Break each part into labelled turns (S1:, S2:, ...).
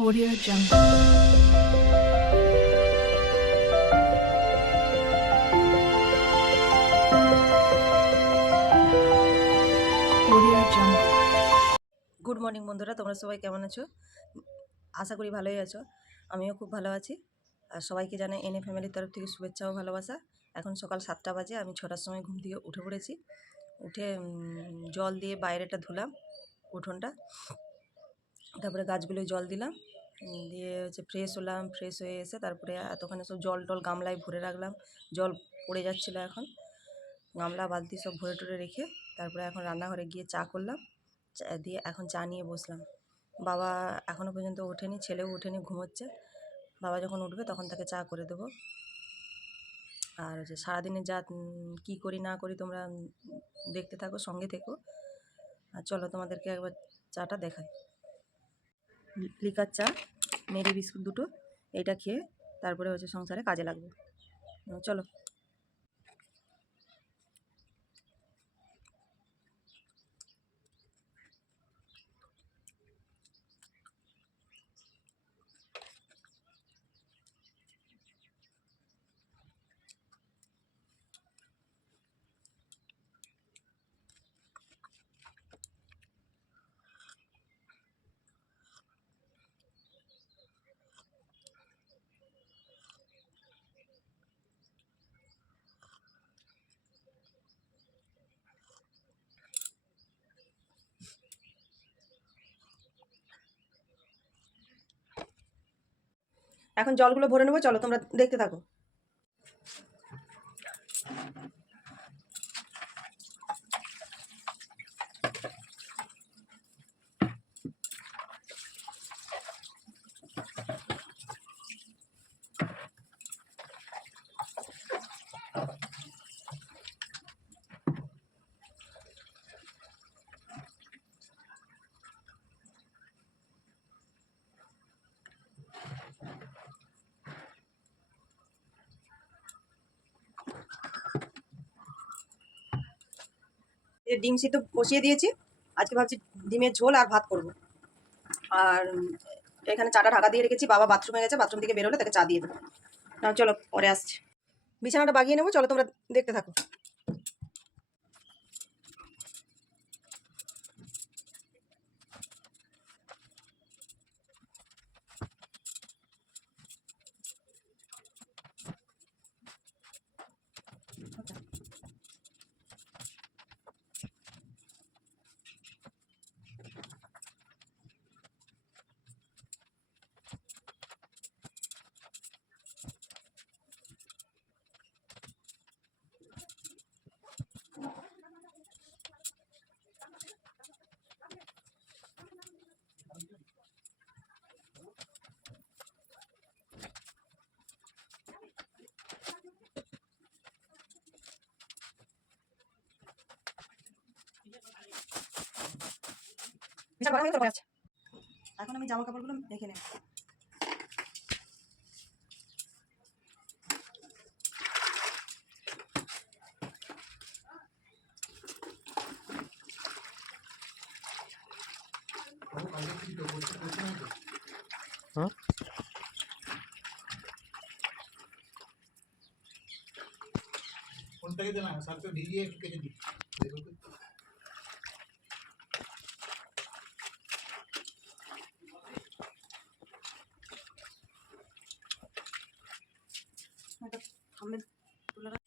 S1: Audio Jungle.
S2: Good morning বন্ধুরা। তোমরা সবাই কেমন আছো? আশা করি ভালোই আছো। আমিও খুব ভালো আছি। আর সবাইকে জানাই এনএ ফ্যামিলির তরফ থেকে শুভেচ্ছা ও ভালোবাসা। এখন সকাল সাতটা বাজে, আমি ছটার সময় ঘুম থেকে উঠে পড়েছি। উঠে জল দিয়ে বাইরেটা ধুলাম, উঠোনটা। তারপরে গাছগুলোয় জল দিলাম দিয়ে হচ্ছে ফ্রেশ হলাম ফ্রেশ হয়ে এসে তারপরে এতখানি সব জল টল গামলায় ভরে রাখলাম, জল পড়ে যাচ্ছিল এখন, গামলা বালতি সব ভরে টরে রেখে তারপরে এখন রান্নাঘরে গিয়ে চা করলাম, চা দিয়ে এখন চা নিয়ে বসলাম, বাবা এখনও পর্যন্ত ওঠেনি, ছেলেও ওঠেনি, ঘুমোচ্ছে, বাবা যখন উঠবে তখন তাকে চা করে দেবো, আর হচ্ছে সারাদিনে যা কী করি না করি তোমরা দেখতে থাকো, সঙ্গে থেকো, আর চলো তোমাদেরকে একবার চাটা দেখাই। লিকার চা মেরি বিস্কুট দুটো এটা খেয়ে তারপরে হচ্ছে সংসারে কাজে লাগবে। চলো। এখন জলগুলো ভরে নেব চলো তোমরা দেখতে থাকো। ডিম সিদ্ধ বসিয়ে দিয়েছি। আজকে ভাবছি ডিমের ঝোল আর ভাত করব। আর এখানে চাটা ঢাকা দিয়ে রেখেছি, বাবা বাথরুমে গেছে, বাথরুম থেকে বেরোলে তাকে চা দিয়ে দেবো। চলো পরে আসছি। বিছানাটা বাগিয়ে নেব, চলো তোমরা দেখতে থাকো। বিছানা করা হয়ে গেল, পরে আসছি। এখন আমি জামা কাপড়গুলো রেখে নেব।
S3: কোনটাকে দিলাম সাথে ভিজিয়ে একটু কেটে দিই।
S2: সামনে তুলে রাখ।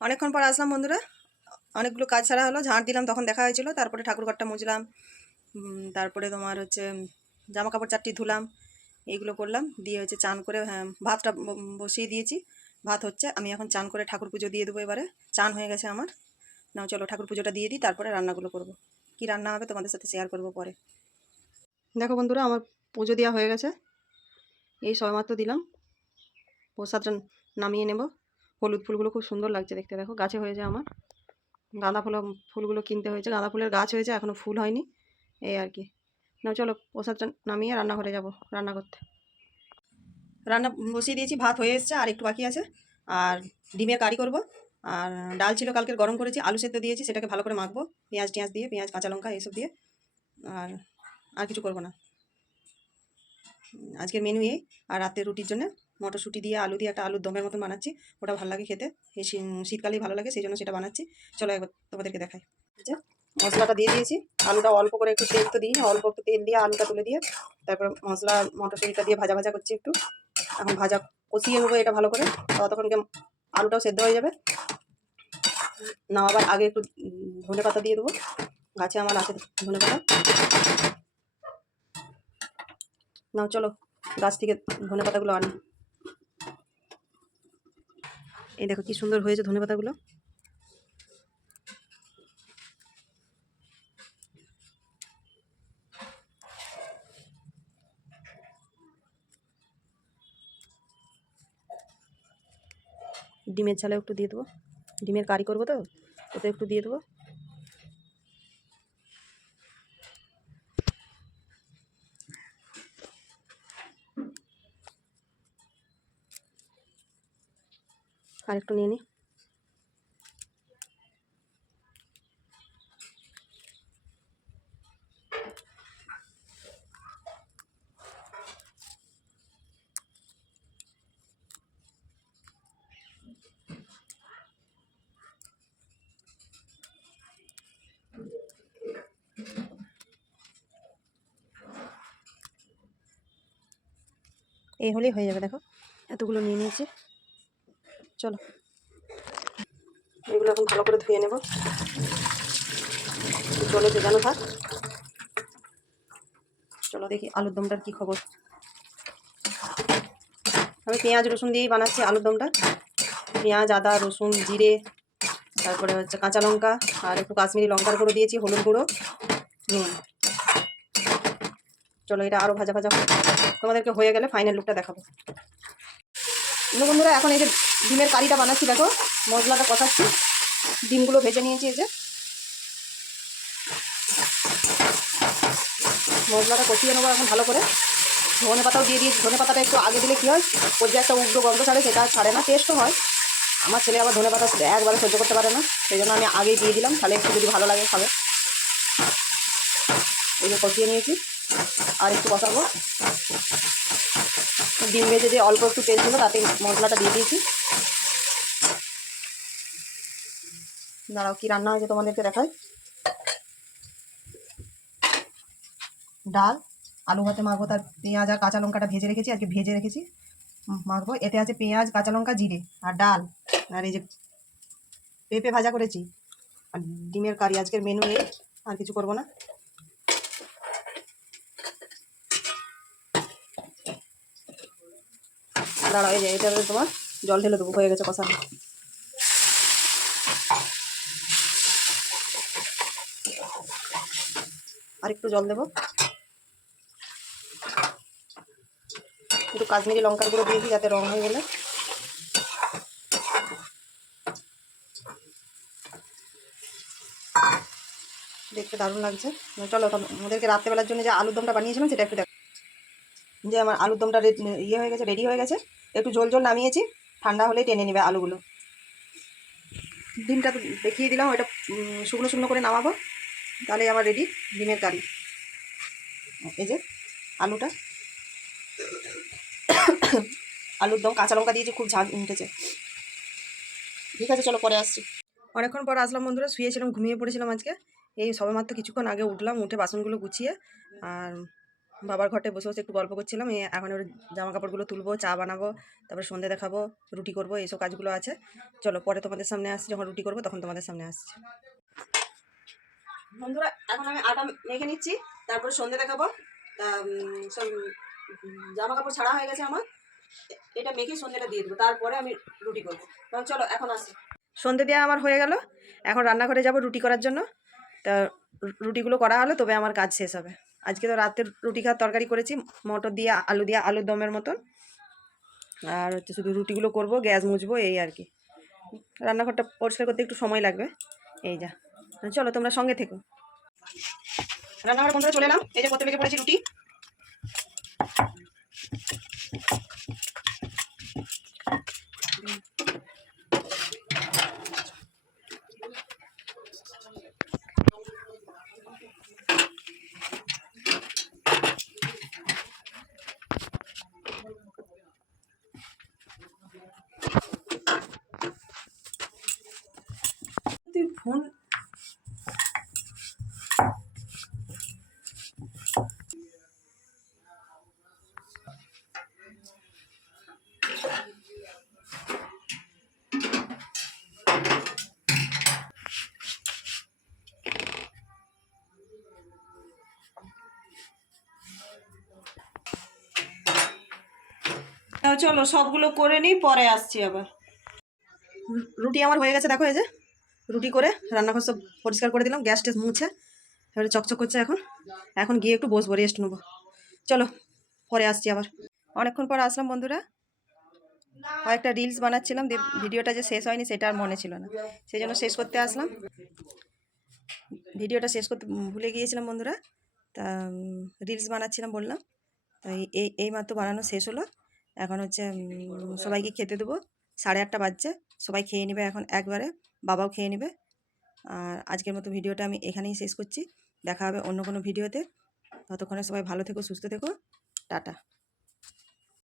S2: অনেকক্ষণ পর আসলাম বন্ধুরা। অনেকগুলো কাজ ছাড়া হলো ঝাঁট দিলাম তখন দেখা হয়েছিল। তারপরে ঠাকুরঘরটা মুছলাম উম, তারপরে তোমার হচ্ছে জামা কাপড় চারটি ধুলাম এইগুলো করলাম। দিয়ে হচ্ছে চান করে হ্যাঁ ভাতটা বসিয়ে দিয়েছি। ভাত হচ্ছে আমি এখন চান করে ঠাকুর পুজো দিয়ে দেবো এবারে। চান হয়ে গেছে আমার। নাও চলো ঠাকুর পুজোটা দিয়ে দিই তারপরে রান্নাগুলো করব। কি রান্না হবে তোমাদের সাথে শেয়ার করব পরে। দেখো বন্ধুরা আমার পুজো দেওয়া হয়ে গেছে। এই সবেমাত্র দিলাম। প্রসাদটা নামিয়ে নেব। হলুদ ফুলগুলো খুব সুন্দর লাগছে দেখতে। দেখো, গাছে হয়েছে আমার। গাঁদা ফুল, ফুলগুলো কিনতে হয়েছে। গাঁদা ফুলের গাছ হয়েছে এখনও ফুল হয়নি। এই আর কি। না চলো প্রসাদটা নামিয়ে রান্নাঘরে যাব, রান্না করতে। রান্না বসিয়ে দিয়েছি, ভাত হয়ে এসছে, আর একটু বাকি আছে। আর ডিমের কারি করব। আর ডাল ছিল, কালকের গরম করেছি, আলু সেদ্ধ দিয়েছি, সেটাকে ভালো করে মাখবো। পেঁয়াজ টিয়াজ দিয়ে, পেঁয়াজ, কাঁচা লঙ্কা এইসব দিয়ে। আর আর কিছু করব না। আজকের মেনু এই। আর রাতের রুটির জন্য মটরশুঁটি দিয়ে, আলু দিয়ে একটা আলুর দমের মতন বানাচ্ছি। ওটা ভালো লাগে খেতে। এই শীতকালেই ভালো লাগে, সেই জন্য সেটা বানাচ্ছি। চলো একবার তোমাদেরকে দেখাই। যে মশলাটা দিয়ে দিয়েছি। আলুটা অল্প করে একটু তেল তো দিই অল্প একটু তেল দিয়ে আলুটা তুলে দিয়ে তারপর মশলা, মটরশুঁটিটা দিয়ে ভাজা ভাজা করছি একটু। এখন ভাজা কষিয়ে নেব এটা ভালো করে। ততক্ষণকে আলুটাও সেদ্ধ হয়ে যাবে। নামাবার আগে একটু ধনে পাতা দিয়ে দেবো। গাছে আমার আছে ধনে পাতা। নাও চলো, গাছ থেকে ধনে পাতাগুলো আনি। এই দেখো কি সুন্দর হয়েছে ধনে পাতাগুলো। ডিমের ঝালে একটু দিয়ে দেবো। ডিমের কারি করব তো? ওতে একটু দিয়ে দেবো। আর একটু নিয়ে নিই এই হলেই হয়ে যাবে দেখো। এতগুলো নিয়ে নিয়েছি। চলো। এগুলো এখন ভালো করে ধুয়ে নেব। জলে ভেজানো থাক চলো দেখি আলুর দমটার কি খবর। আমি পেঁয়াজ, রসুন দিয়েই বানাচ্ছি আলুর দমটা। পেঁয়াজ, আদা, রসুন, জিরে, তারপরে হচ্ছে কাঁচা লঙ্কা, আর একটু কাশ্মীরি লঙ্কার গুঁড়ো দিয়েছি, হলুদ গুঁড়ো, নুন। চলো এটা আরও ভাজা ভাজা তোমাদেরকে হয়ে গেলে ফাইনাল লুকটা দেখাবো। বন্ধুরা, এখন এই যে ডিমের কারিটা বানাচ্ছি, দেখো। মশলাটা কষাচ্ছি। ডিমগুলো ভেজে নিয়েছি এই যে। মশলাটা কষিয়ে নেব এখন ভালো করে। ধনে পাতাও দিয়ে দিয়েছি। ধনে পাতাটা একটু আগে দিলে কী হয়, ওর যে একটা উগ্র গন্ধ ছাড়ে, সেটা ছাড়ে না টেস্টও হয়। আমার ছেলে আবার ধনে পাতা একবারে সহ্য করতে পারে না, সেই জন্য আমি আগেই দিয়ে দিলাম। তাহলে একটু যদি ভালো লাগে খাবে। এই যে কষিয়ে নিয়েছি। আর একটু কষাবো। ডিম ভেজে যে অল্প একটু তেল ছিল, তাতে মশলাটা দিয়ে দিয়েছি। দাঁড়াও, কি রান্না হয়েছে তোমাদেরকে দেখাই? ডাল, আলু ভাতে মাখবো তার পেঁয়াজ আর কাঁচা লঙ্কাটা ভেজে রেখেছি, আজকে ভেজে রেখেছি। মাখবো, এতে আছে পেঁয়াজ, কাঁচা লঙ্কা, জিরে আর ডাল। আর এই যে পেঁপে ভাজা করেছি, আর ডিমের কারি, আজকের মেনু এই, আর কিছু করব না। দাঁড়াও, এই যে এটা তোমার, জল ঢেলে দেবো, হয়ে গেছে কষানো। আর একটু জল দেবো। একটু কাশ্মীরি লঙ্কার গুঁড়ো দিয়েছি যাতে রং হয়ে গেলে। দেখতে দারুণ লাগছে। চলো তখন আমাদেরকে রাত্রেবেলার জন্য যে আলুর দমটা বানিয়েছিলাম সেটা একটু যে আমার আলুর দমটা ইয়ে হয়ে গেছে রেডি হয়ে গেছে। একটু জল জল নামিয়েছি ঠান্ডা হলেই টেনে নেবে আলুগুলো। ডিমটা দেখিয়ে দিলাম উম, শুকনো শুকনো করে নামাবো। তাহলে আমার রেডি ডিমের কারি। এই যে আলুটা। আলুর দম কাঁচা লঙ্কা দিয়েছি খুব ঝাল উঠেছে। ঠিক আছে, চলো পরে আসছি। অনেকক্ষণ পর আসলাম বন্ধুরা, শুয়েছিলাম, ঘুমিয়ে পড়েছিলাম আজকে। এই সবেমাত্র কিছুক্ষণ আগে উঠলাম, উঠে বাসনগুলো গুছিয়ে, আর বাবার ঘরটে বসে বসে একটু গল্প করছিলাম। এই এখন ওর জামা কাপড়গুলো তুলবো, চা বানাবো, তারপরে সন্ধে দেখাবো, রুটি করব, এইসব কাজগুলো আছে। চলো পরে তোমাদের সামনে আসছি, যখন রুটি করব তখন তোমাদের সামনে আসছি। বন্ধুরা, এখন আমি আটা মেখে নিচ্ছি, তারপরে সন্ধে দেখাবো। সব জামা কাপড় ছাড়া হয়ে গেছে আমার। এটা মেখে সন্ধেটা দিয়ে দেবো, তারপরে আমি রুটি করব। চলো, এখন আসি। সন্ধে দেওয়া আমার হয়ে গেল। এখন রান্নাঘরে যাব রুটি করার জন্য। তা, রুটিগুলো করা হলো, তবে আমার কাজ শেষ হবে। আজকে তো রাতের রুটি খাওয়ার তরকারি করেছি, মটর দিয়ে, আলু দিয়ে, আলুর দমের মতন। আর হচ্ছে শুধু রুটিগুলো করব, গ্যাস মুছবো, এই আর কি। রান্নাঘরটা পরিষ্কার করতে একটু সময় লাগবে। এই যা। চলো তোমরা সঙ্গে থেকো। রান্নাঘর বন্ধুরা চলে এলাম। এই যে করতে পড়েছি রুটি। চলো, সবগুলো করে নিই, পরে আসছি আবার। রুটি আমার হয়ে গেছে, দেখো এই যে। রুটি করে রান্নাঘর সব পরিষ্কার করে দিলাম, গ্যাস টেস মুছে। এবারে চকচক করছে এখন। এখন গিয়ে একটু বসবো রেস্ট নেব। চলো, পরে আসছি আবার। অনেকক্ষণ পর আসলাম বন্ধুরা। কয়েকটা রিলস বানাচ্ছিলাম ভিডিওটা যে শেষ হয়নি, সেটা আর মনে ছিল না। সেই জন্য শেষ করতে আসলাম। ভিডিওটা শেষ করতে ভুলে গিয়েছিলাম বন্ধুরা। তা রিলস বানাচ্ছিলাম বললাম। তাই এই এই মাত্র বানানো শেষ হলো। এখন হচ্ছে সবাইকে খেতে দেবো। সাড়ে আটটা বাজছে সবাই খেয়ে নেবে এখন একবারে বাবাও খেয়ে নেবে। আর আজকের মতো ভিডিওটা আমি এখানেই শেষ করছি। দেখা হবে অন্য কোনো ভিডিওতে। ততক্ষণে সবাই ভালো থেকো সুস্থ থেকো। টাটা।